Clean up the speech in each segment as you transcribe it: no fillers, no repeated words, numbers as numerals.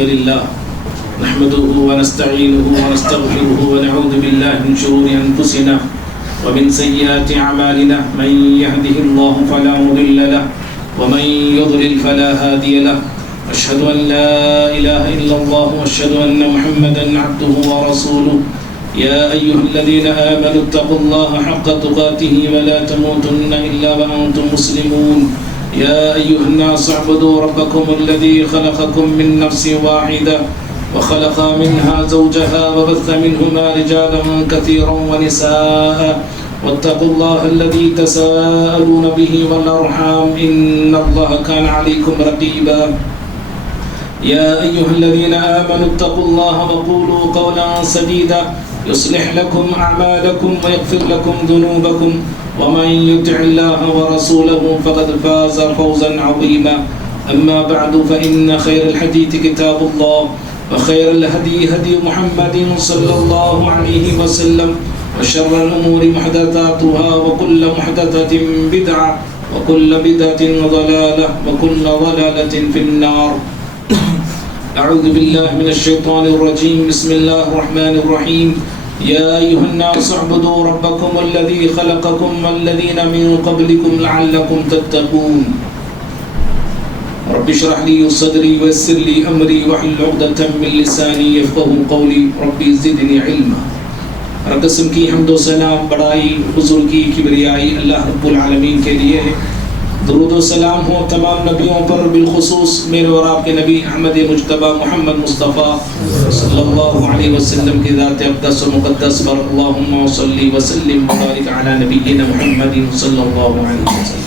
الحمد لله نحمده ونستعينه ونستغفره ونعوذ بالله من شرور أنفسنا ومن سيئات أعمالنا من يهده الله فلا مضل له ومن يضلل فلا هادي له أشهد أن لا إله إلا الله وأشهد أن محمدا عبده ورسوله يا أيها الذين آمنوا اتقوا الله حق تقاته ولا تموتن إلا وأنتم مسلمون يا أيها الناس اعبدوا ربكم الذي خلقكم من نفس واحدة وخلق منها زوجها وبث منهما رجالا كثيرا ونساء واتقوا الله الذي تساءلون به والأرحام إن الله كان عليكم رقيبا يا أيها الذين آمنوا اتقوا الله وقولوا قولا سديدا يصلح لكم أعمالكم ويغفر لكم ذنوبكم ومن يطع الله ورسوله فقد فاز فوزا عظيما أما بعد فإن خير الحديث كتاب الله وخير الهدي هدي محمد صلى الله عليه وسلم وشر الأمور محدثاتها وكل محدثة بدعة وكل بدعة ضلالة وكل ضلالة في النار أعوذ بالله من الشيطان الرجيم بسم الله الرحمن الرحيم يا أيها الناس اعبدوا ربكم الذي خلقكم والذين من قبلكم لعلكم تتقون رب اشرح لي صدري ويسر لي أمري واحلل عقدة من لساني يفقهوا قولي ربي زدني علما رب قسم کی حمد و ثنا بڑائی بزرگی کبریائی اللہ رب العالمین کے لیے ہے. درود و سلام ہو تمام نبیوں پر بالخصوص میرے اور آپ کے نبی احمد مجتبی محمد مصطفیٰ صلی اللہ علیہ وسلم کی ذات اقدس و مقدس پر. اللہم صلی وسلم وبارک علی نبینا محمد صلی اللہ علیہ وسلم.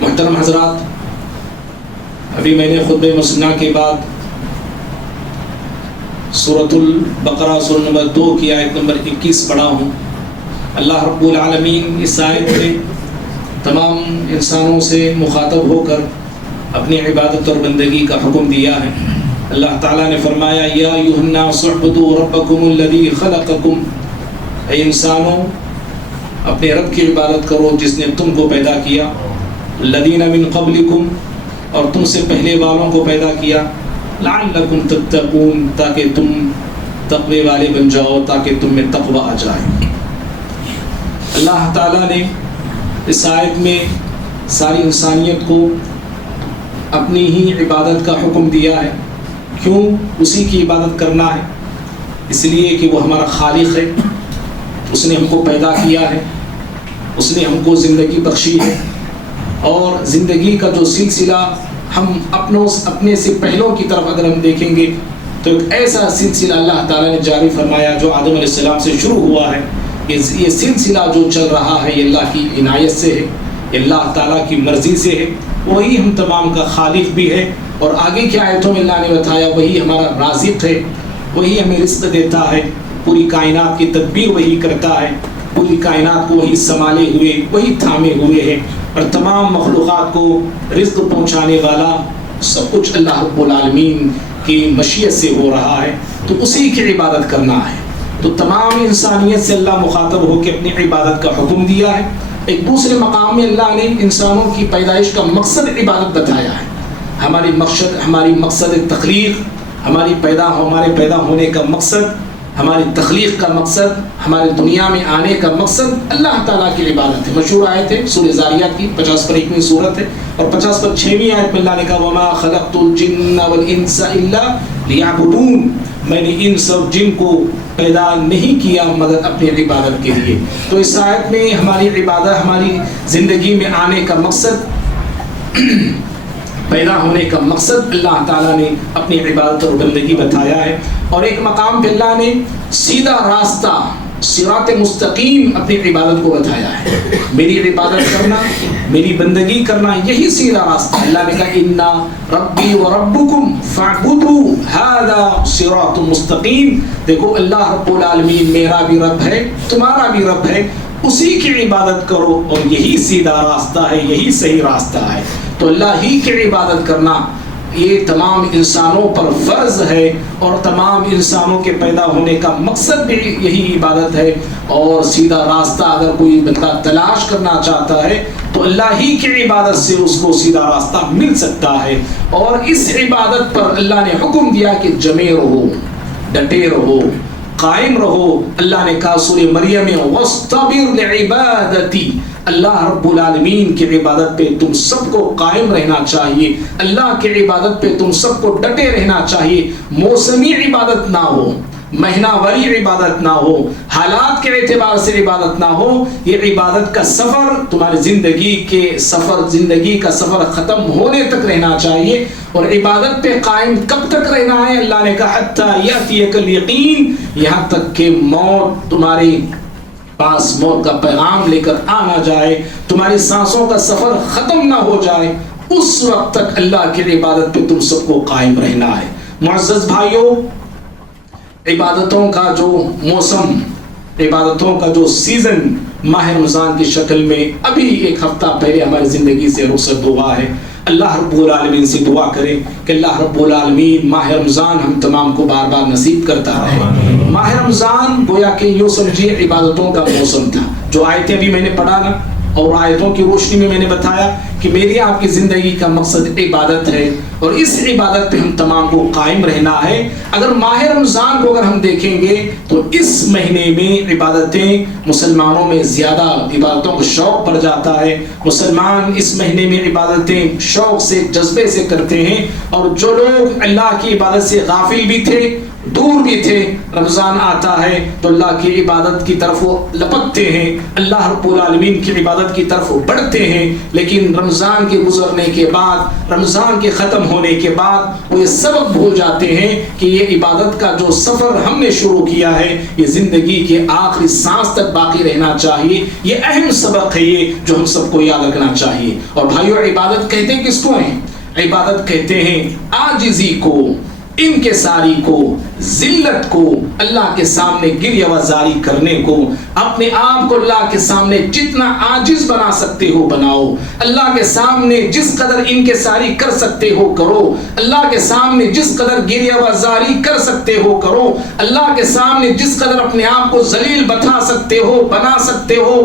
محترم حضرات، ابھی میں نے خطبہ مسنہ کے بعد سورۃ البقرہ سورہ نمبر 2 کی آیت نمبر 21 پڑھا ہوں. اللہ رب العالمین اس آیت میں تمام انسانوں سے مخاطب ہو کر اپنی عبادت اور بندگی کا حکم دیا ہے. اللہ تعالیٰ نے فرمایا یا ایھا الناس اعبدوا ربکم الذی خلقکم، اے انسانوں اپنے رب کی عبادت کرو جس نے تم کو پیدا کیا، الذین من قبلکم اور تم سے پہلے والوں کو پیدا کیا، لعلکم تتقون تاکہ تم تقوی والے بن جاؤ، تاکہ تم میں تقوی آ جائے. اللہ تعالیٰ نے اس آیت میں ساری انسانیت کو اپنی ہی عبادت کا حکم دیا ہے. کیوں اسی کی عبادت کرنا ہے؟ اس لیے کہ وہ ہمارا خالق ہے، اس نے ہم کو پیدا کیا ہے، اس نے ہم کو زندگی بخشی ہے، اور زندگی کا جو سلسلہ ہم اپنے سے پہلوں کی طرف اگر ہم دیکھیں گے تو ایک ایسا سلسلہ اللہ تعالیٰ نے جاری فرمایا جو آدم علیہ السلام سے شروع ہوا ہے. یہ سلسلہ جو چل رہا ہے یہ اللہ کی عنایت سے ہے، یہ اللہ تعالیٰ کی مرضی سے ہے. وہی ہم تمام کا خالق بھی ہے، اور آگے کی آیتوں میں اللہ نے بتایا وہی ہمارا رازق ہے، وہی ہمیں رزق دیتا ہے، پوری کائنات کی تدبیر وہی کرتا ہے، پوری کائنات کو وہی سنبھالے ہوئے وہی تھامے ہوئے ہے، اور تمام مخلوقات کو رزق پہنچانے والا سب کچھ اللہ رب العالمین کی مشیت سے ہو رہا ہے. تو اسی کی عبادت کرنا ہے. تو تمام انسانیت سے اللہ مخاطب ہو کے اپنی عبادت کا حکم دیا ہے. ایک دوسرے مقام میں اللہ نے انسانوں کی پیدائش کا مقصد عبادت بتایا ہے. ہماری مقصد تخلیق، ہمارے پیدا ہونے کا مقصد، ہماری تخلیق کا مقصد، ہمارے دنیا میں آنے کا مقصد اللہ تعالیٰ کی عبادت ہے. مشہور آیت ہے سورہ ذاریات کی 50 پر 1ویں سورت ہے، اور 50 پر 6ویں آیت میں اللہ نے کہا وَمَا خَلَقْتُ الْجِنَّ وَالْإِنسَ إِلَّا لِيَعْبُدُونَ، میں نے انس اور جن کو پیدا نہیں کیا مگر اپنی عبادت کے لیے. تو اس آیت میں ہماری عبادت، ہماری زندگی میں آنے کا مقصد، پیدا ہونے کا مقصد اللہ تعالیٰ نے اپنی عبادت اور بندگی بتایا ہے. اور ایک مقام پہ اللہ نے سیدھا راستہ، صراط مستقیم اپنی عبادت کو بتایا ہے. میری عبادت کرنا، میری بندگی کرنا، یہی سیدھا راستہ. اللہ نے کہا اِنَّا رَبِّي وَرَبُّكُمْ فَاعْبُدُوا هَذَا صِرَاطٌ مُسْتَقِيمٌ. دیکھو اللہ رب العالمین میرا بھی رب ہے، تمہارا بھی رب ہے، اسی کی عبادت کرو، اور یہی سیدھا راستہ ہے، یہی صحیح راستہ ہے. تو اللہ ہی کی عبادت کرنا یہ تمام انسانوں پر فرض ہے، اور تمام انسانوں کے پیدا ہونے کا مقصد بھی یہی عبادت ہے. اور سیدھا راستہ اگر کوئی بندہ تلاش کرنا چاہتا ہے تو تو اللہ ہی کی عبادت سے اس کو سیدھا راستہ مل سکتا ہے. اور اس عبادت پر اللہ نے حکم دیا کہ جمے رہو، ڈٹے رہو، قائم رہو. اللہ نے کہا سورہ مریم میں وَاسْتَبِرْ لِعِبَادَتِي، اللہ رب العالمین کی عبادت پہ تم سب کو قائم رہنا چاہیے، اللہ کی عبادت پہ تم سب کو ڈٹے رہنا چاہیے. موسمی عبادت نہ ہو، مہینہ واری عبادت نہ ہو، حالات کے اعتبار سے عبادت نہ ہو. یہ عبادت کا سفر تمہاری زندگی کا سفر ختم ہونے تک رہنا چاہیے. اور عبادت پہ قائم کب تک رہنا ہے؟ اللہ نے کہا حتی یأتیک الیقین، یہاں تک کہ موت تمہارے پاس موت کا پیغام لے کر آ نہ جائے، تمہاری سانسوں کا سفر ختم نہ ہو جائے، اس وقت تک اللہ کی عبادت پہ تم سب کو قائم رہنا ہے. معزز بھائیوں، عبادتوں کا جو موسم، عبادتوں کا جو سیزن ماہ رمضان کی شکل میں ابھی ایک ہفتہ پہلے ہماری زندگی سے رخصت ہوا ہے. اللہ رب العالمین سے دعا کریں کہ اللہ رب العالمین ماہ رمضان ہم تمام کو بار بار نصیب کرتا رہے. ماہ رمضان گویا کہ یوں سمجھیے عبادتوں کا موسم تھا. جو آیتیں ابھی میں نے پڑھا نا، اور آیتوں کی روشنی میں نے بتایا کہ میری آپ کی زندگی کا مقصد عبادت ہے، اور اس عبادت پہ ہم تمام کو قائم رہنا ہے. اگر ماہ رمضان کو اگر ہم دیکھیں گے تو اس مہینے میں عبادتیں مسلمانوں میں زیادہ، عبادتوں کو شوق پڑ جاتا ہے. مسلمان اس مہینے میں عبادتیں شوق سے، جذبے سے کرتے ہیں. اور جو لوگ اللہ کی عبادت سے غافل بھی تھے، دور بھی تھے، رمضان آتا ہے تو اللہ کی عبادت کی طرف وہ لپکتے ہیں، اللہ رب العالمین کی عبادت کی طرف بڑھتے ہیں. لیکن رمضان کے گزرنے کے بعد، رمضان کے ختم ہونے کے بعد وہ یہ سبق بھول جاتے ہیں کہ یہ عبادت کا جو سفر ہم نے شروع کیا ہے یہ زندگی کے آخری سانس تک باقی رہنا چاہیے. یہ اہم سبق ہے یہ جو ہم سب کو یاد رکھنا چاہیے. اور بھائیو، عبادت کہتے ہیں کس کو ہیں؟ عبادت کہتے ہیں عاجزی کو، انکساری کو، ذلت کو، اللہ کے سامنے گریہ وزاری کرنے کو. اپنے آپ کو اللہ کے سامنے جتنا عاجز بنا سکتے ہو بناؤ، اللہ کے سامنے جس قدر انکساری کر سکتے ہو کرو، اللہ کے سامنے جس قدر گریہ وزاری کر سکتے ہو کرو، اللہ کے سامنے جس قدر اپنے آپ کو ذلیل بتا سکتے ہو بنا سکتے ہو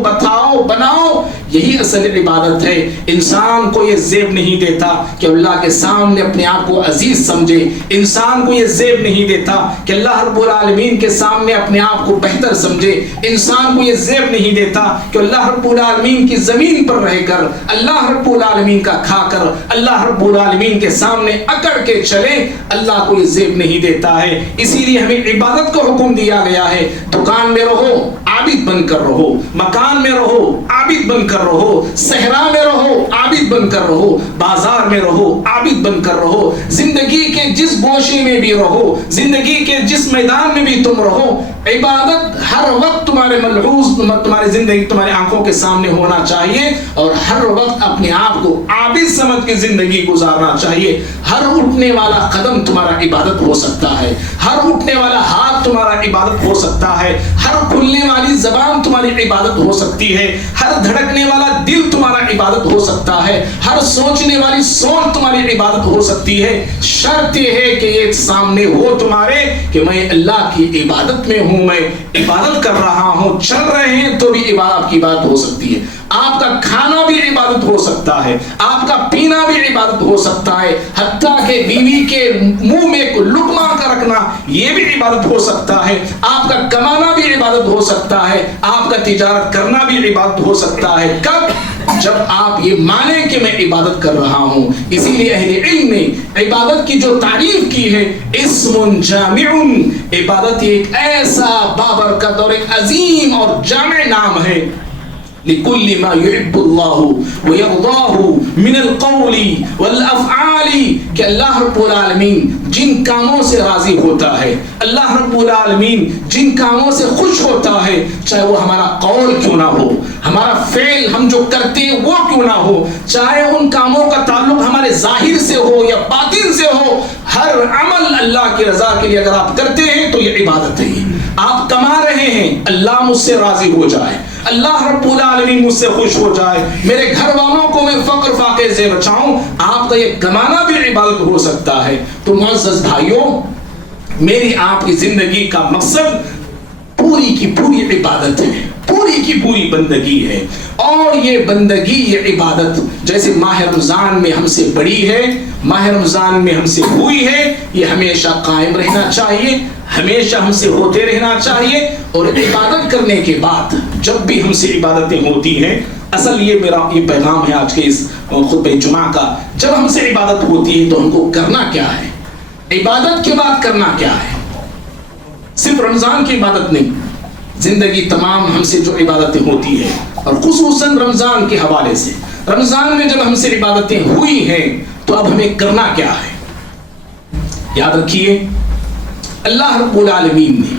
بناؤ. یہی اصل عبادت ہے. انسان کو یہ زیب نہیں دیتا کہ اللہ کے سامنے اپنے آپ کو عزیز سمجھے. انسان کو یہ زیب نہیں دیتا کہ اللہ رب العالمین کے سامنے اپنے آپ کو بہتر سمجھے. انسان کو یہ زیب نہیں دیتا کہ اللہ رب العالمین کی زمین پر رہ کر، اللہ رب العالمین کا کھا کر، اللہ رب العالمین کے سامنے اکڑ کے چلے. اللہ کو یہ زیب نہیں دیتا ہے. اسی لیے ہمیں عبادت کو حکم دیا گیا ہے. دکان میں رہو، عابد بن کر رہو. مکان میں رہو، عابد بن کر رہو. صحرا میں رہو، عابد بن کر رہو. بازار میں رہو، عابد بن کر رہو. زندگی کے جس گوشے میں بھی رہو، زندگی کے جس میدان میں بھی تم رہو، عبادت ہر وقت تمہارے ملحوظ، تمہاری زندگی تمہاری آنکھوں کے سامنے ہونا چاہیے. اور ہر وقت اپنے آپ کو عابد سمجھ کے زندگی گزارنا چاہیے. ہر اٹھنے والا قدم تمہارا عبادت ہو سکتا ہے، ہر اٹھنے والا ہاتھ تمہارا عبادت ہو سکتا ہے، ہر کھلنے والی زبان تمہاری عبادت ہو سکتی ہے، ہر دھڑکنے والا دل تمہارا عبادت ہو سکتا ہے، ہر سوچنے والی سوچ تمہاری عبادت ہو سکتی ہے. شرط یہ ہے کہ یہ سامنے ہو تمہارے کہ میں اللہ کی عبادت میں ہوں، میں عبادت کر رہا ہوں. چل رہے ہیں تو بھی عبادت کی بات ہو سکتی ہے. آپ کا کھانا بھی عبادت ہو سکتا ہے، آپ کا پینا بھی عبادت ہو سکتا ہے، حتیٰ کہ بیوی کے منہ میں ایک لقمہ کا رکھنا یہ بھی عبادت ہو سکتا ہے. آپ کا کمانا بھی عبادت ہو سکتا ہے، آپ کا تجارت کرنا بھی عبادت ہو سکتا ہے. کب؟ جب آپ یہ مانیں کہ میں عبادت کر رہا ہوں. اسی لیے اہل علم نے عبادت کی جو تعریف کی ہے، اسم جامع، عبادت ایک ایسا بابرکت اور ایک عظیم اور جامع نام ہے لِكُلِّ مَا يُحِبُّ اللَّهُ وَيَرْضَاهُ مِنَ الْقَوْلِ وَالْأَفْعَالِ، کہ اللہ رب العالمین جن کاموں سے راضی ہوتا ہے، اللہ رب العالمین جن کاموں سے خوش ہوتا ہے، چاہے وہ ہمارا قول کیوں نہ ہو، ہمارا فعل ہم جو کرتے ہیں وہ کیوں نہ ہو، چاہے ان کاموں کا تعلق ہمارے ظاہر سے ہو یا باطن سے ہو، ہر عمل اللہ کی رضا کے لیے اگر آپ کرتے ہیں تو یہ عبادت ہے. آپ کما رہے ہیں، اللہ مجھ سے راضی ہو جائے، اللہ رب العالمین مجھ سے خوش ہو جائے، میرے گھر والوں کو میں فقر فاقے سے بچاؤں، آپ کا یہ کمانا بھی عبادت ہو سکتا ہے. تو معزز بھائیوں، میری آپ کی زندگی کا مقصد پوری کی پوری عبادت ہے. پوری کی پوری بندگی ہے. اور یہ بندگی، یہ عبادت جیسے ماہ رمضان میں ہم سے بڑی ہے، ماہ رمضان میں ہم سے ہوئی ہے، یہ ہمیشہ قائم رہنا چاہیے، ہمیشہ ہم سے ہوتے رہنا چاہیے. اور عبادت کرنے کے بعد جب بھی ہم سے عبادتیں ہوتی ہیں، اصل یہ میرا یہ پیغام ہے آج کے اس خطبہ جمعہ کا، جب ہم سے عبادت ہوتی ہے تو ہم کو کرنا کیا ہے؟ عبادت کے بعد کرنا کیا ہے؟ صرف رمضان کی عبادت نہیں، زندگی تمام ہم سے جو عبادتیں ہوتی ہیں، اور خصوصاً رمضان کے حوالے سے، رمضان میں جب ہم سے عبادتیں ہوئی ہیں تو اب ہمیں کرنا کیا ہے؟ یاد رکھیے، اللہ رب العالمین نے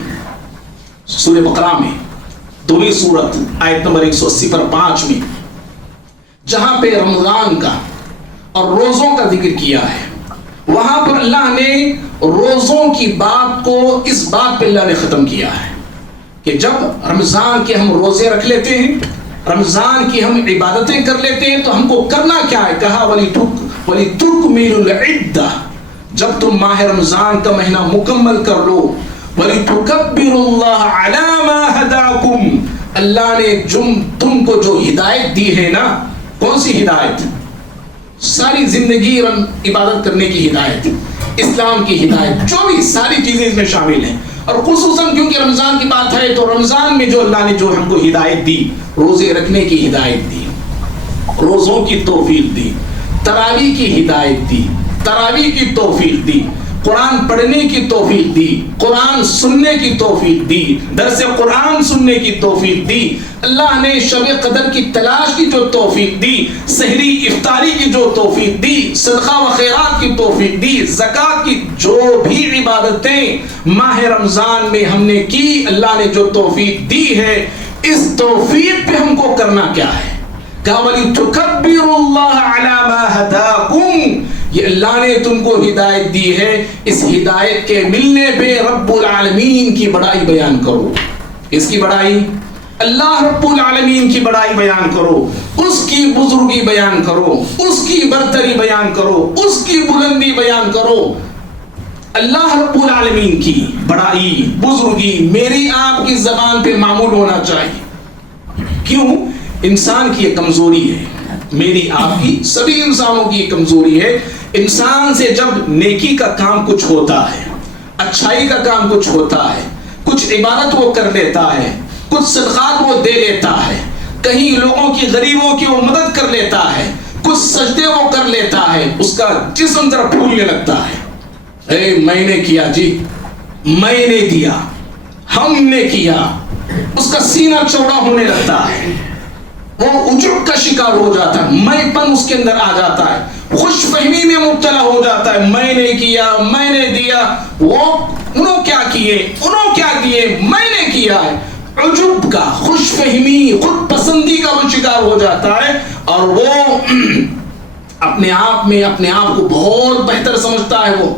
سورہ بقرہ میں 2ویں سورت آیت نمبر 180 پر 5 میں جہاں پہ رمضان کا اور روزوں کا ذکر کیا ہے، وہاں پر اللہ نے روزوں کی بات کو اس بات پہ اللہ نے ختم کیا ہے کہ جب رمضان کے ہم روزے رکھ لیتے ہیں، رمضان کی ہم عبادتیں کر لیتے ہیں تو ہم کو کرنا کیا ہے؟ کہا وَلِتُكْمِلُوا الْعِدَّةَ، جب تم ماہ رمضان کا مہینہ مکمل کر لو، وَلِتُكَبِّرُوا اللَّهَ عَلَى مَا هَدَاكُمْ، اللہ نے تم کو جو ہدایت دی ہے نا، کون سی ہدایت؟ ساری زندگی عبادت کرنے کی ہدایت، اسلام کی ہدایت، جو بھی ساری چیزیں اس میں شامل ہیں. اور خصوصاً کیونکہ رمضان کی بات ہے تو رمضان میں جو اللہ نے جو ہم کو ہدایت دی، روزے رکھنے کی ہدایت دی، روزوں کی توفیق دی، تراویح کی ہدایت دی، تراویح کی توفیق دی، قرآن پڑھنے کی توفیق دی، قرآن سننے کی توفیق دی، درس قرآن سننے کی توفیق دی. اللہ نے شب قدر کی تلاش کی جو توفیق دی، سحری افطاری کی جو توفیق دی، صدقہ و خیرات کی توفیق دی، زکوٰۃ کی جو بھی عبادتیں ماہ رمضان میں ہم نے کی، اللہ نے جو توفیق دی ہے، اس توفیق پہ ہم کو کرنا کیا ہے؟ کہا وَلِتُكَبِّرُوا اللَّهَ عَلَى مَا هَدَاكُمْ، یہ اللہ نے تم کو ہدایت دی ہے، اس ہدایت کے ملنے پہ رب العالمین کی بڑائی بیان کرو. اس کی بڑائی، اللہ رب العالمین کی بڑائی بیان کرو، اس کی بزرگی بیان کرو، اس کی برتری بیان کرو، اس کی بلندی بیان کرو. اللہ رب العالمین کی بڑائی، بزرگی میری آپ کی زبان پہ معمول ہونا چاہیے. کیوں؟ انسان کی یہ کمزوری ہے، میری آپ کی، سبھی انسانوں کی یہ کمزوری ہے. انسان سے جب نیکی کا کام کچھ ہوتا ہے، اچھائی کا کام کچھ ہوتا ہے، کچھ عبادت وہ کر لیتا ہے، کچھ صدقات وہ دے لیتا ہے، کہیں لوگوں کی، غریبوں کی وہ مدد کر لیتا ہے، کچھ سجدے وہ کر لیتا ہے، اس کا جسم ذرا پھولنے لگتا ہے. اے میں نے کیا جی، میں نے دیا، ہم نے کیا، اس کا سینہ چوڑا ہونے لگتا ہے، وہ عجب کا شکار ہو جاتا ہے، میں پن اس کے اندر آ جاتا ہے، خوش فہمی میں مبتلا ہو جاتا ہے، میں نے کیا، میں نے دیا، وہ انہوں کیا کیے، انہوں کیا کیے، میں نے کیا ہے. عجب کا، خوش فہمی، خود پسندی کا وہ شکار ہو جاتا ہے، اور وہ اپنے آپ میں اپنے آپ کو بہت بہتر سمجھتا ہے، وہ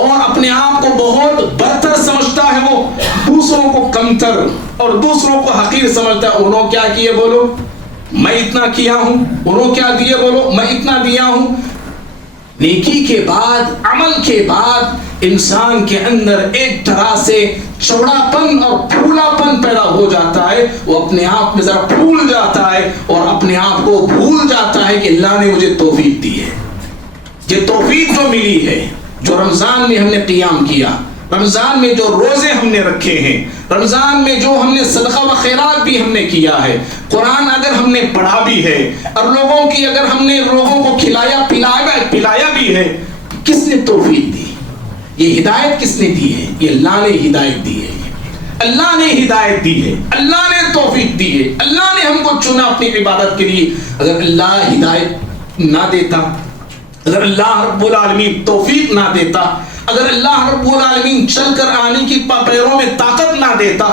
اور اپنے آپ کو بہت برتر سمجھتا ہے، وہ دوسروں کو کمتر اور دوسروں کو حقیر سمجھتا ہے. انہوں کیا کیے بولو، میں اتنا کیا ہوں، انہوں کیا دیے بولو، میں اتنا دیا ہوں. نیکی کے بعد، عمل کے بعد انسان کے اندر ایک طرح سے چوڑا پن اور پھولا پن پیدا ہو جاتا ہے، وہ اپنے آپ میں ذرا پھول جاتا ہے اور اپنے آپ کو بھول جاتا ہے کہ اللہ نے مجھے توفیق دی ہے. یہ توفیق جو ملی ہے، جو رمضان میں ہم نے قیام کیا، رمضان میں جو روزے ہم نے رکھے ہیں، رمضان میں جو ہم نے صدقہ و خیرات بھی ہم نے کیا ہے، قرآن اگر ہم نے پڑھا بھی ہے، اور لوگوں کی اگر ہم نے لوگوں کو کھلایا پلایا بھی ہے، کس نے توفیق دی؟ یہ ہدایت کس نے دی ہے؟ یہ اللہ نے ہدایت دی ہے، اللہ نے ہدایت دی ہے، اللہ نے توفیق دی ہے، اللہ نے ہم کو چنا اپنی عبادت کے لیے. اگر اللہ ہدایت نہ دیتا، اگر اللہ رب العالمین توفیق نہ دیتا، اگر اللہ رب العالمین چل کر آنے کی پیروں میں طاقت نہ دیتا،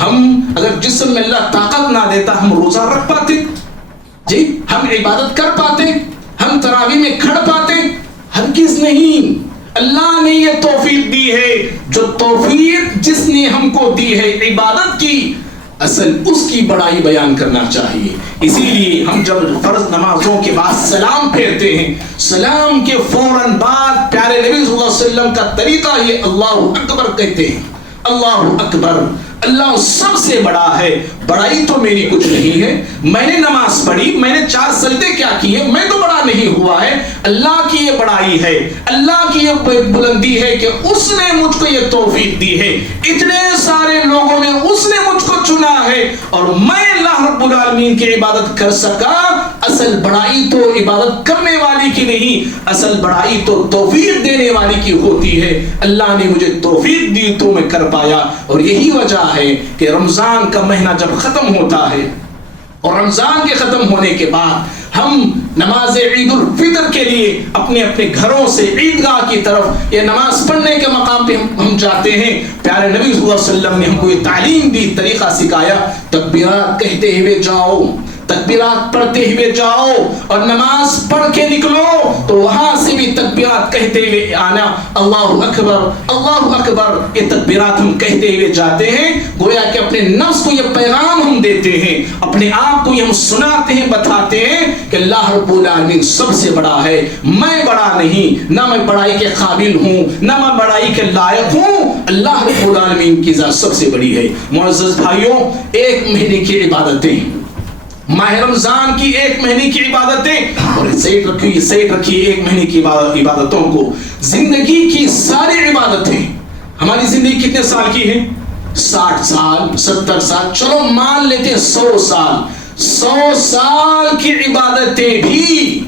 ہم اگر جسم میں اللہ طاقت نہ دیتا، ہم روزہ رکھ پاتے جی؟ ہم عبادت کر پاتے؟ ہم تراویح میں کھڑ پاتے؟ ہرگز نہیں. اللہ نے یہ توفیق دی ہے، جو توفیق جس نے ہم کو دی ہے عبادت کی، اصل اس کی بڑائی بیان کرنا چاہیے. اسی لیے ہم جب فرض نمازوں کے بعد سلام پھیرتے ہیں، سلام کے فوراً بعد پیارے نبی صلی اللہ علیہ وسلم کا طریقہ یہ اللہ اکبر کہتے ہیں. اللہ اکبر، اللہ سب سے بڑا ہے، بڑائی تو میری کچھ نہیں ہے، میں نے نماز پڑھی، میں نے 4 سجدے کیا کیے، میں تو بڑا نہیں ہوا ہے، اللہ کی یہ بڑائی ہے، اللہ کی یہ بلندی ہے کہ اس نے مجھ کو یہ توفیق دی ہے، اتنے سارے لوگوں میں اس نے مجھ کو چنا ہے اور میں اللہ رب العالمین کی عبادت کر سکا۔ اصل بڑائی تو عبادت کرنے والی کی نہیں، اصل بڑائی تو توفیق دینے والی کی ہوتی ہے۔ اللہ نے مجھے توفیق دی تو میں کر پایا، اور یہی وجہ ہے کہ رمضان کا مہینہ جب ختم ہوتا ہے اور رمضان کے ختم ہونے کے بعد ہم نماز عید الفطر کے لیے اپنے اپنے گھروں سے عیدگاہ کی طرف یہ نماز پڑھنے کے مقام پہ ہم جاتے ہیں۔ پیارے نبی صلی اللہ علیہ وسلم نے ہم کو یہ تعلیم دی، طریقہ سکھایا، تکبیرات کہتے ہوئے جاؤ، تکبیرات پڑھتے ہوئے جاؤ، اور نماز پڑھ کے نکلو تو وہاں سے بھی تکبیرات کہتے ہوئے آنا، اللہ اکبر اللہ اکبر، یہ تکبیرات ہم کہتے ہوئے جاتے ہیں۔ گویا کہ اپنے نفس کو یہ پیغام ہم دیتے ہیں، اپنے آپ کو یہ ہم سناتے ہیں، بتاتے ہیں کہ اللہ رب العالمین سب سے بڑا ہے، میں بڑا نہیں، نہ میں بڑائی کے قابل ہوں، نہ میں بڑائی کے لائق ہوں، اللہ رب العالمین کی ذات سب سے بڑی ہے۔ معزز بھائیوں، 1 مہینے کی عبادتیں، ماہ رمضان کی 1 مہینے کی عبادتیں، اور سیٹ رکھیے 1 مہینے کی عبادتوں کو، زندگی کی ساری عبادتیں، ہماری زندگی کتنے سال کی ہے؟ 60 سال 70 سال، چلو مان لیتے ہیں 100 سال، 100 سال کی عبادتیں بھی،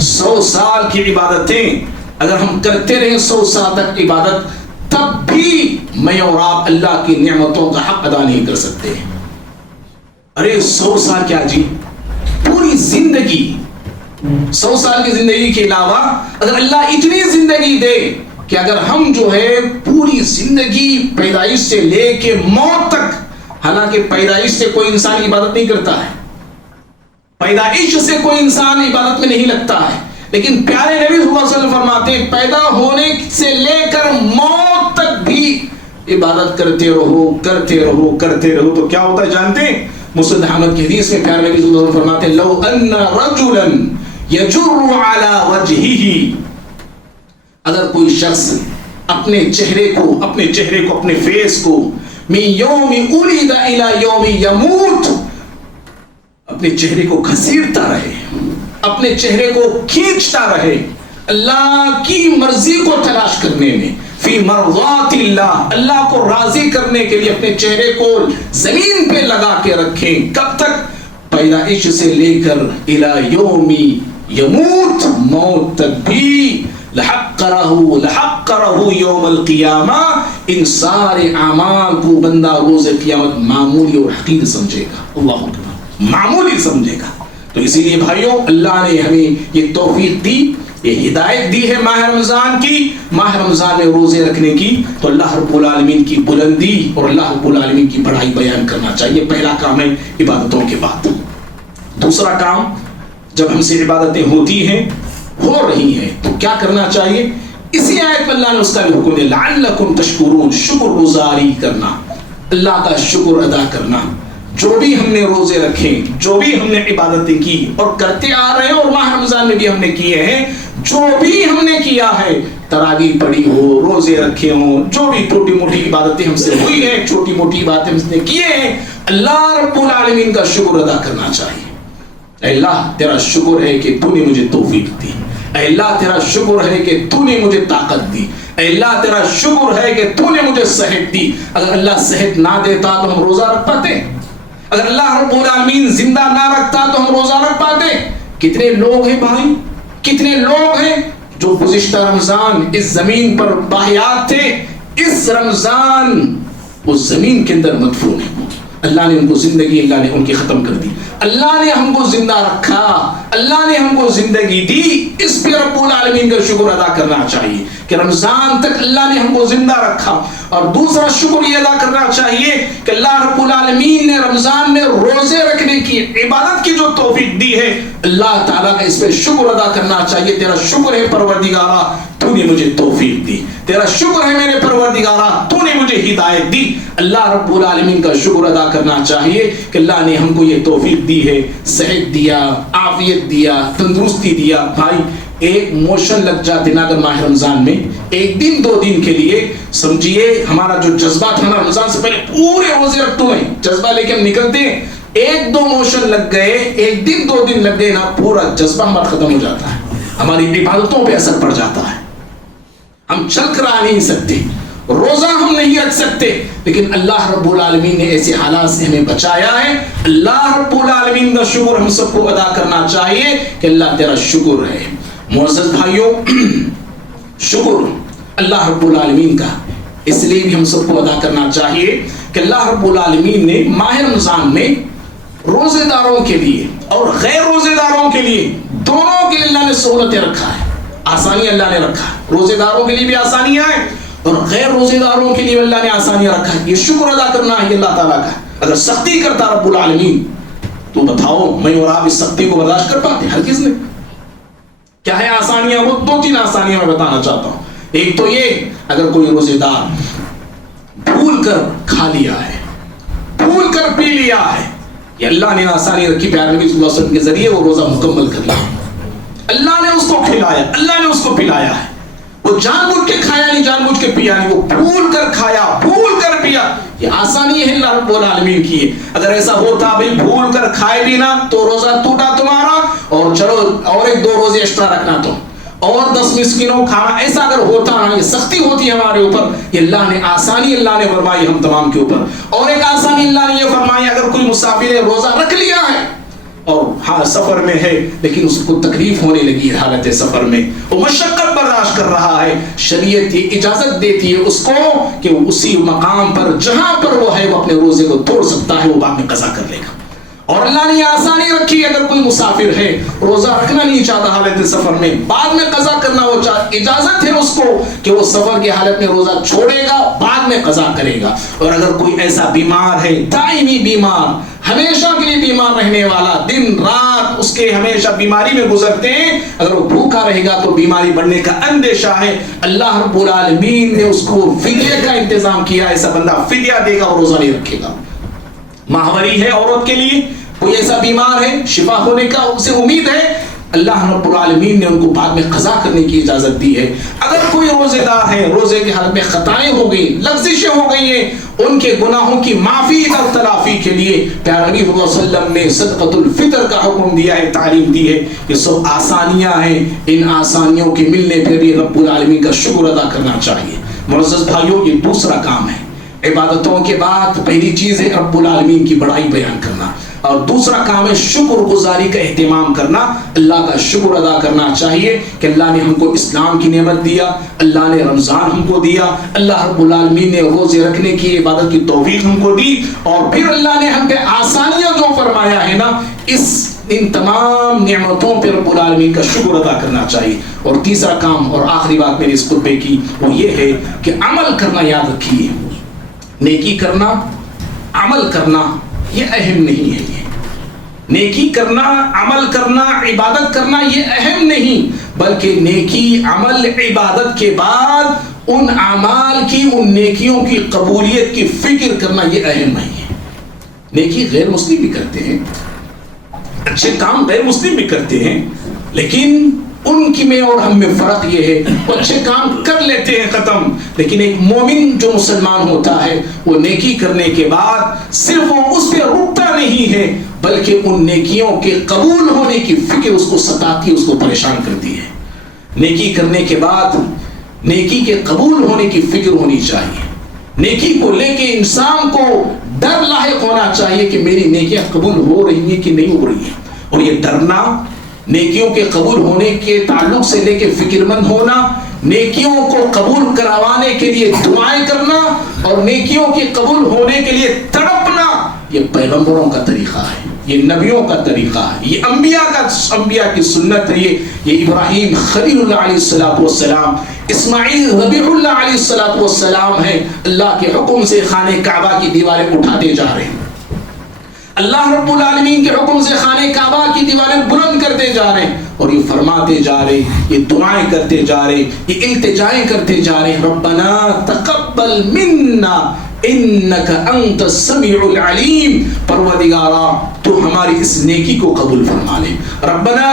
100 سال کی عبادتیں اگر ہم کرتے رہیں 100 سال تک عبادت، تب بھی میں اور آپ اللہ کی نعمتوں کا حق ادا نہیں کر سکتے۔ ارے 100 سال کیا جی، پوری زندگی، 100 سال کی زندگی کے علاوہ اگر اللہ اتنی زندگی دے کہ اگر ہم جو ہے پوری زندگی پیدائش سے لے کے موت تک، حالانکہ پیدائش سے کوئی انسان عبادت نہیں کرتا ہے، پیدائش سے کوئی انسان عبادت میں نہیں لگتا ہے، لیکن پیارے نبی صلی اللہ علیہ وسلم فرماتے ہیں پیدا ہونے سے لے کر موت تک بھی عبادت کرتے رہو کرتے رہو کرتے رہو، تو کیا ہوتا ہے جانتے ہیں؟ مسند احمد کی حدیث میں پیارے نبی صلی اللہ علیہ وسلم فرماتے ہیں لو ان رجلا یجر علی وجهه، اگر کوئی شخص اپنے چہرے کو اپنے فیس کو من یوم ولد الی یوم یموت، اپنے چہرے کو گھسیٹتا رہے، اپنے چہرے کو کھینچتا رہے اللہ کی مرضی کو تلاش کرنے میں، فی مرضات اللہ، اللہ کو راضی کرنے کے لیے اپنے چہرے کو زمین پہ لگا کے رکھیں، کب تک؟ پیدائش سے لے کر الی یوم یموت، موت تک بھی، لحقرہ یوم القیامہ، ان سارے اعمال کو بندہ روز قیامت معمولی اور حقیر سمجھے گا، اللہ اکبر، معمولی سمجھے گا۔ تو اسی لیے بھائیوں، اللہ نے ہمیں یہ توفیق دی، یہ ہدایت دی ہے ماہ رمضان کی، ماہ رمضان میں روزے رکھنے کی، تو اللہ رب العالمین کی بلندی اور اللہ رب العالمین کی بڑائی بیان کرنا چاہیے۔ پہلا کام ہے عبادتوں کے بعد۔ دوسرا کام، جب ہم سے عبادتیں ہوتی ہیں، ہو رہی ہیں، تو کیا کرنا چاہیے؟ اسی آیت میں اللہ نے اس کا بھی حکم دیا، لعلکم تشکرون، شکر گزاری کرنا، اللہ کا شکر ادا کرنا۔ جو بھی ہم نے روزے رکھے، جو بھی ہم نے عبادتیں کی اور کرتے آ رہے ہیں، اور ماہ رمضان میں بھی ہم نے کیے ہیں، جو بھی ہم نے کیا ہے، تراویح پڑھی ہو، روزے رکھے ہوں، جو بھی چھوٹی موٹی عبادتیں ہم سے ہوئی ہیں، چھوٹی موٹی باتیں ہم نے کیے ہیں، اللہ رب العالمین کا شکر ادا کرنا چاہیے۔ اے اللہ تیرا شکر ہے کہ تو نے مجھے توفیق دی، اے اللہ تیرا شکر ہے کہ تو نے مجھے طاقت دی، اے اللہ تیرا شکر ہے کہ تو نے مجھے صحت دی۔ اگر اللہ صحت نہ دیتا تو ہم روزہ رکھ پاتے؟ اگر اللہ رب العالمین زندہ نہ رکھتا تو ہم روزہ رکھ پاتے؟ کتنے لوگ ہیں بھائی، کتنے لوگ ہیں جو گزشتہ رمضان اس زمین پر باحیات تھے، اس رمضان اس زمین کے اندر مدفون ہیں، اللہ نے ان کو زندگی، اللہ نے ان کی ختم کر دی، اللہ نے ہم کو زندہ رکھا، اللہ نے ہم کو زندگی دی، اس پہ رب العالمین کا شکر ادا کرنا چاہیے کہ رمضان تک اللہ نے ہم کو زندہ رکھا۔ اور دوسرا شکر یہ ادا کرنا چاہیے کہ اللہ رب العالمین نے رمضان میں روزے رکھنے کی، عبادت کی جو توفیق دی ہے، اللہ تعالیٰ کا اس پہ شکر ادا کرنا چاہیے۔ تیرا شکر ہے پروردگارہ تو نے مجھے توفیق دی، تیرا شکر ہے میرے پروردگارہ تو نے مجھے ہدایت دی۔ اللہ رب العالمین کا شکر ادا کرنا چاہیے کہ اللہ نے ہم کو یہ توفیق دی ہے، صحت دیا، عافیت دیا، تندرستی دیا۔ بھائی ایک موشن لگ جاتے نا اگر ماہ رمضان میں ایک دن 2 دن کے لیے، سمجھیے ہمارا جو جذبہ تھا نا رمضان سے پہلے پورے روزے رکھ تو نہیں، جذبہ لے کے ہم نکلتے ہیں، 1-2 موشن لگ گئے، 1 دن 2 دن لگ گئے نا، پورا جذبہ ہمارا ختم ہو جاتا ہے، ہماری عبادتوں پہ اثر پڑ جاتا ہے، ہم چل کر آ نہیں سکتے، روزہ ہم نہیں رکھ سکتے۔ لیکن اللہ رب العالمین نے ایسے حالات سے ہمیں بچایا ہے۔ اللہ رب العالمین کا شکر ہم سب کو ادا کرنا چاہیے کہ اللہ تیرا شکر ہے۔ معزز بھائیوں، شکر اللہ رب العالمین کا اس لیے بھی ہم سب کو ادا کرنا چاہیے کہ اللہ رب العالمین نے ماہ رمضان میں روزے داروں کے لیے اور غیر روزے داروں کے لیے دونوں کے لیے اللہ نے سہولتیں رکھا ہے، آسانی اللہ نے رکھا ہے۔ روزے داروں کے لیے بھی آسانیاں ہیں اور غیر روزے داروں کے لیے اللہ نے آسانیاں رکھا ہے۔ یہ شکر ادا کرنا ہے اللہ تعالیٰ کا۔ اگر سختی کرتا رب العالمین تو بتاؤ میں اور آپ اس سختی کو برداشت کر پاتے؟ ہر کس نے کیا ہے آسانیاں؟ وہ 2-3 آسانیاں میں بتانا چاہتا ہوں۔ ایک تو یہ، اگر کوئی روزے دار بھول کر کھا لیا ہے، بھول کر پی لیا ہے، یہ اللہ نے آسانی رکھی، پیارے نبی صلی اللہ علیہ وسلم کے ذریعے وہ روزہ مکمل کر لیا، اللہ نے اس کو کھلایا، اللہ نے اس کو پلایا ہے، وہ جان بوجھ کے کھایا نہیں، جان بوجھ کے پیا نہیں، وہ بھول کر کھایا، بھول کر پیا، یہ آسانی ہے اللہ رب العالمین کی ہے۔ اگر ایسا ہوتا بھئی بھول کر کھائے بھی نہ تو روزہ ٹوٹا تمہارا، اور چلو اور 1-2 روزے ایکسٹرا رکھنا تو، اور 10 مسکینوں کھانا، ایسا اگر ہوتا نا، یہ سختی ہوتی ہے ہمارے اوپر، یہ اللہ نے آسانی اللہ نے فرمائی ہم تمام کے اوپر۔ اور ایک آسانی اللہ نے یہ فرمائی، اگر کوئی مسافر ہے روزہ رکھ لیا ہے اور ہاں سفر میں ہے لیکن اس کو تکلیف ہونے لگی ہے حالت سفر میں، وہ مشقت برداشت کر رہا ہے، شریعت یہ اجازت دیتی ہے اس کو کہ وہ اسی مقام پر جہاں پر وہ ہے وہ اپنے روزے کو توڑ سکتا ہے، وہ بعد میں قضا کر لے گا۔ اور اللہ نے آسانی رکھی، اگر کوئی مسافر ہے روزہ رکھنا نہیں چاہتا حالت سفر میں، بعد میں قضا کرنا وہ چاہتا، اجازت ہے اس کو کہ وہ سفر کی حالت میں روزہ چھوڑے گا، بعد میں قضا کرے گا۔ اور اگر کوئی ایسا بیمار ہے، دائمی بیمار، ہمیشہ کے لیے بیمار رہنے والا، دن رات اس کے ہمیشہ بیماری میں گزرتے ہیں، اگر وہ بھوکا رہے گا تو بیماری بڑھنے کا اندیشہ ہے، اللہ رب العالمین نے اس کو فدیے کا انتظام کیا، ایسا بندہ فدیہ دے گا اور روزہ نہیں رکھے گا۔ ماہواری ہے عورت کے لیے، کوئی ایسا بیمار ہے، شفا ہونے کا اسے امید ہے، اللہ رب العالمین نے ان کو بعد میں قضا کرنے کی اجازت دی ہے۔ اگر کوئی روزے دار ہے، روزے کی حالت میں خطائیں ہو گئی، لغزشیں ہو گئی ہیں، ان کے گناہوں کی معافی اور تلافی کے لیے پیارے نبی صلی اللہ علیہ وسلم نے صدقۃ الفطر کا حکم دیا ہے، تعلیم دی ہے۔ یہ سب آسانیاں ہیں، ان آسانیوں کے ملنے پہ بھی رب العالمین کا شکر ادا کرنا چاہیے۔ معزز بھائیوں، یہ دوسرا کام ہے، عبادتوں کے بعد پہلی چیز ہے رب العالمین کی بڑائی بیان کرنا، اور دوسرا کام ہے شکر گزاری کا اہتمام کرنا، اللہ کا شکر ادا کرنا چاہیے کہ اللہ نے ہم کو اسلام کی نعمت دیا، اللہ نے رمضان ہم کو دیا، اللہ رب العالمین نے روزے رکھنے کی عبادت کی توفیق ہم کو دی، اور پھر اللہ نے ہم پہ آسانیاں جو فرمایا ہے نا، ان تمام نعمتوں پہ رب العالمین کا شکر ادا کرنا چاہیے۔ اور تیسرا کام اور آخری بات میری اس خطبے کی وہ یہ ہے کہ عمل کرنا یاد رکھیے، نیکی کرنا، عمل کرنا یہ اہم نہیں ہے، نیکی کرنا، عمل کرنا، عبادت کرنا یہ اہم نہیں، بلکہ نیکی، عمل، عبادت کے بعد ان اعمال کی، ان نیکیوں کی قبولیت کی فکر کرنا یہ اہم نہیں ہے۔ نیکی غیر مسلم بھی کرتے ہیں، اچھے کام غیر مسلم بھی کرتے ہیں، لیکن ان کی میں اور ہم میں فرق یہ ہے، وہ اچھے کام کر لیتے ہیں ختم، لیکن ایک مومن جو مسلمان ہوتا ہے وہ نیکی کرنے کے بعد صرف وہ اس پہ رکتا نہیں ہے، بلکہ ان نیکیوں کے قبول ہونے کی فکر اس کو ستاتی ہے، اس کو پریشان کرتی ہے۔ نیکی کرنے کے بعد نیکی کے قبول ہونے کی فکر ہونی چاہیے، نیکی کو لے کے انسان کو ڈر لاحق ہونا چاہیے کہ میری نیکیاں قبول ہو رہی ہیں کہ نہیں ہو رہی ہیں، اور یہ ڈرنا، نیکیوں کے قبول ہونے کے تعلق سے لے کے فکر مند ہونا، نیکیوں کو قبول کروانے کے لیے دعائیں کرنا، اور نیکیوں کے قبول ہونے کے لیے تڑپنا، یہ پیغمبروں کا طریقہ ہے، یہ نبیوں کا طریقہ ہے، یہ انبیاء کی سنت ہے، یہ ابراہیم خلیل اللہ علیہ السلام، اسماعیل ربیع اللہ علیہ السلام ہے، اللہ کے حکم سے خانہ کعبہ کی دیواریں اٹھاتے جا رہے ہیں، اللہ رب العالمین کے حکم سے خانہ کعبہ کی دیواریں بلند کرتے جا رہے ہیں، اور یہ فرماتے جا رہے، یہ دعائیں کرتے جا رہے، یہ التجائیں کرتے جا رہے، ربنا تقبل منا انک انت السمیع العلیم، پروردگارا تو ہماری اس نیکی کو قبول فرما لے، ربنا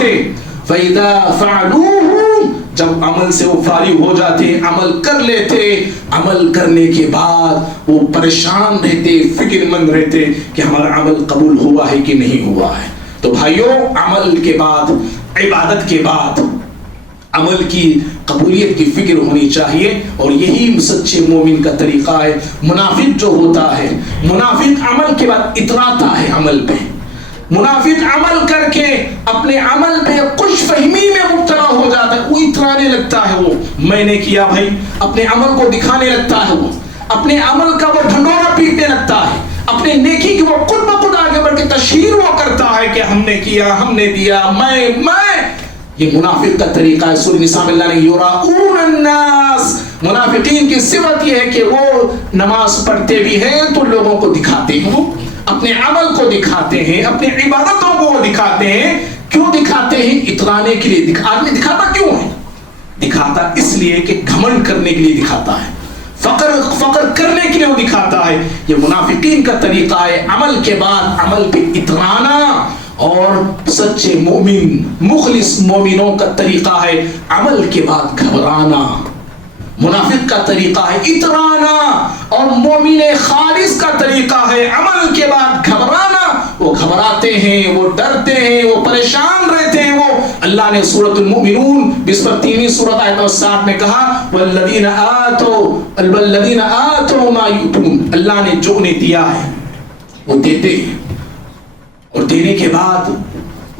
تھے فَإِذَا فَعَلُوهُ جب عمل سے وہ فارغ ہو جاتے عمل کر لیتے عمل کرنے کے بعد وہ پریشان رہتے فکر مند رہتے کہ ہمارا عمل قبول ہوا ہے کہ نہیں ہوا ہے. تو بھائیوں عمل کے بعد عبادت کے بعد عمل کی قبولیت کی فکر ہونی چاہیے اور یہی سچے مومن کا طریقہ ہے. منافق جو ہوتا ہے منافق عمل کے بعد اتراتا ہے عمل پہ. منافق عمل کر کے اپنے عمل پہ خوش فہمی میں مبتلا ہو جاتا ہے. وہ اترانے لگتا ہے وہ میں نے کیا بھائی اپنے عمل کو دکھانے لگتا ہے. وہ اپنے عمل کا وہ ڈھنڈورا پیٹنے لگتا ہے. اپنے نیکی کی وہ خود بخود آگے بڑھ کے تشہیر وہ کرتا ہے کہ ہم نے کیا ہم نے دیا میں. یہ منافق کا طریقہ ہے. سورہ نساء میں اللہ نے یراؤن الناس منافقین کی صفت یہ ہے کہ وہ نماز پڑھتے بھی ہیں تو لوگوں کو دکھاتے ہیں. وہ اپنے عمل کو دکھاتے ہیں اپنی عبادتوں کو وہ دکھاتے ہیں. کیوں دکھاتے ہیں؟ اترانے کے لیے. آدمی دکھاتا کیوں ہے؟ دکھاتا اس لیے کہ گھمنڈ کرنے کے لیے دکھاتا ہے. فقر کرنے کے لیے وہ دکھاتا ہے. یہ منافقین کا طریقہ ہے. عمل کے بعد عمل پہ اترانا اور سچے مومن مخلص مومنوں کا طریقہ ہے عمل کے بعد گھبرانا. منافق کا طریقہ ہے اترانا اور مومن خالص کا طریقہ ہے عمل کے بعد گھبرانا. وہ گھبراتے ہیں وہ ڈرتے ہیں وہ پریشان رہتے ہیں. وہ اللہ نے سورۃ المؤمنون 23ویں سورۃ آیت 60 میں کہا والذین آتوا ما یؤتون. اللہ نے جو انہیں دیا ہے وہ دیتے ہیں اور دینے کے بعد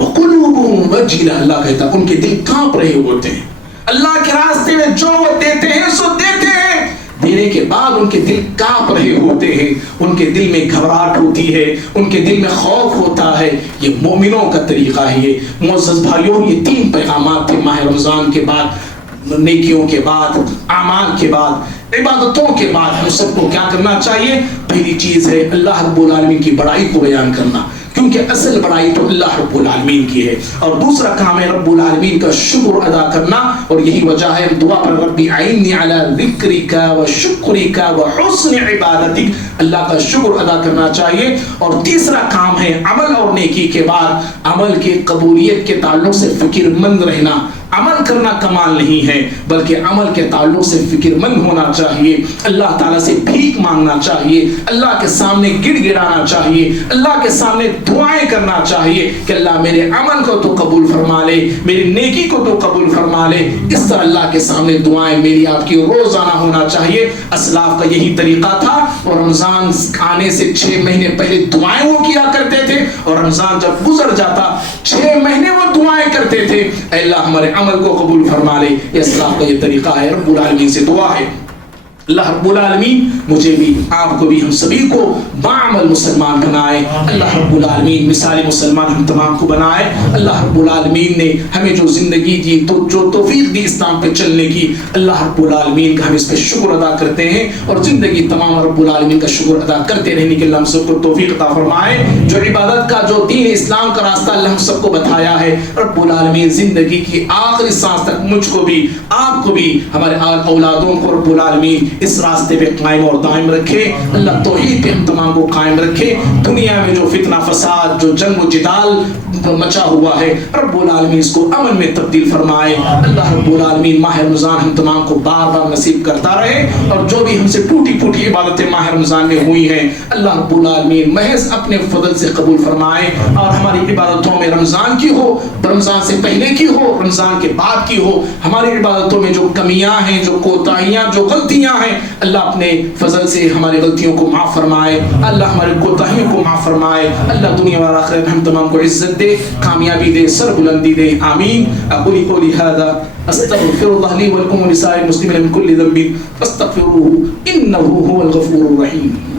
وقلوبهم وجلہ اللہ کہتا ان کے دل کانپ رہے ہوتے ہیں. اللہ کے راستے میں جو وہ دیتے ہیں سو دیتے ہیں. دینے کے بعد ان کے دل کانپ رہے ہوتے ہیں. ان کے دل میں گھبراہٹ ہوتی ہے ان کے دل میں خوف ہوتا ہے. یہ مومنوں کا طریقہ ہے. یہ معزز بھائیوں یہ 3 پیغامات تھے ماہ رمضان کے بعد نیکیوں کے بعد اعمال کے بعد عبادتوں کے بعد. ہم سب کو کیا کرنا چاہیے؟ پہلی چیز ہے اللہ رب العالمین کی بڑائی کو بیان کرنا کیونکہ اصل بڑائی تو اللہ رب العالمین کی ہے. اور دوسرا کام ہے رب العالمین کا شکر ادا کرنا اور یہی وجہ ہے دعا پر ربی اعنی علی ذکرک و شکرک و حسن عبادتک. اللہ کا شکر ادا کرنا چاہیے. اور تیسرا کام ہے عمل اور نیکی کے بعد عمل کی قبولیت کے تعلق سے فکر مند رہنا. عمل کرنا کمال نہیں ہے بلکہ عمل کے تعلق سے فکر مند ہونا چاہیے. اللہ تعالیٰ سے بھیک مانگنا چاہیے. اللہ کے سامنے گڑ گڑانا چاہیے. اللہ کے سامنے دعائیں کرنا چاہیے کہ اللہ میرے عمل کو تو قبول فرما لے میری نیکی کو تو قبول فرما لے. اس طرح اللہ کے سامنے دعائیں میری آپ کی روزانہ ہونا چاہیے. اسلاف کا یہی طریقہ تھا اور رمضان آنے سے 6 مہینے پہلے دعائیں وہ کیا کرتے تھے اور رمضان جب گزر جاتا 6 مہینے وہ دعائیں کرتے تھے اے اللہ ہمارے عمل کو قبول فرما لے. یہ اسلاف کا یہ طریقہ ہے. رب العالمین سے دعا ہے اللہ رب العالمین مجھے بھی آپ کو بھی ہم سبھی کو باعمل مسلمان بنائے. اللہ رب العالمین مثالی مسلمان ہم تمام کو بنائے. اللہ رب العالمین نے ہمیں جو زندگی دی تو جو توفیق دی اسلام پہ چلنے کی اللہ رب العالمین کا ہم اس پہ شکر ادا کرتے ہیں اور زندگی تمام رب العالمین کا شکر ادا کرتے رہنے کے اللہ ہم سب کو توفیق عطا فرمائے. جو عبادت کا جو دین اسلام کا راستہ اللہ ہم سب کو بتایا ہے رب العالمین زندگی کی آخری سانس تک مجھ کو بھی آپ کو بھی ہمارے اولادوں کو رب العالمین اس راستے پہ قائم اور دائم رکھے. اللہ توحید پہ ہم تمام کو قائم رکھے. دنیا میں جو فتنہ فساد جو جنگ و جدال مچا ہوا ہے رب العالمین اس کو امن میں تبدیل فرمائے. اللہ رب العالمین ماہ رمضان ہم تمام کو بار بار نصیب کرتا رہے اور جو بھی ہم سے ٹوٹی پھوٹی عبادتیں ماہ رمضان میں ہوئی ہیں اللہ رب العالمین محض اپنے فضل سے قبول فرمائے اور ہماری عبادتوں میں رمضان کی ہو رمضان سے پہلے کی ہو رمضان کے بعد کی ہو ہماری عبادتوں میں جو کمیاں ہیں جو کوتاہیاں جو غلطیاں ہیں اللہ اپنے فضل سے ہماری غلطیوں کو معاف فرمائے. اللہ ہماری کوتاہیوں کو معاف فرمائے. اللہ دنیا اور آخرت میں ہم تمام کو عزت دے کامیابی دے سر بلندی دے. آمین. اقول قولی هذا استغفر الله لي ولكم ولسائر المسلمين من كل ذنب فاستغفروه انه هو الغفور الرحيم.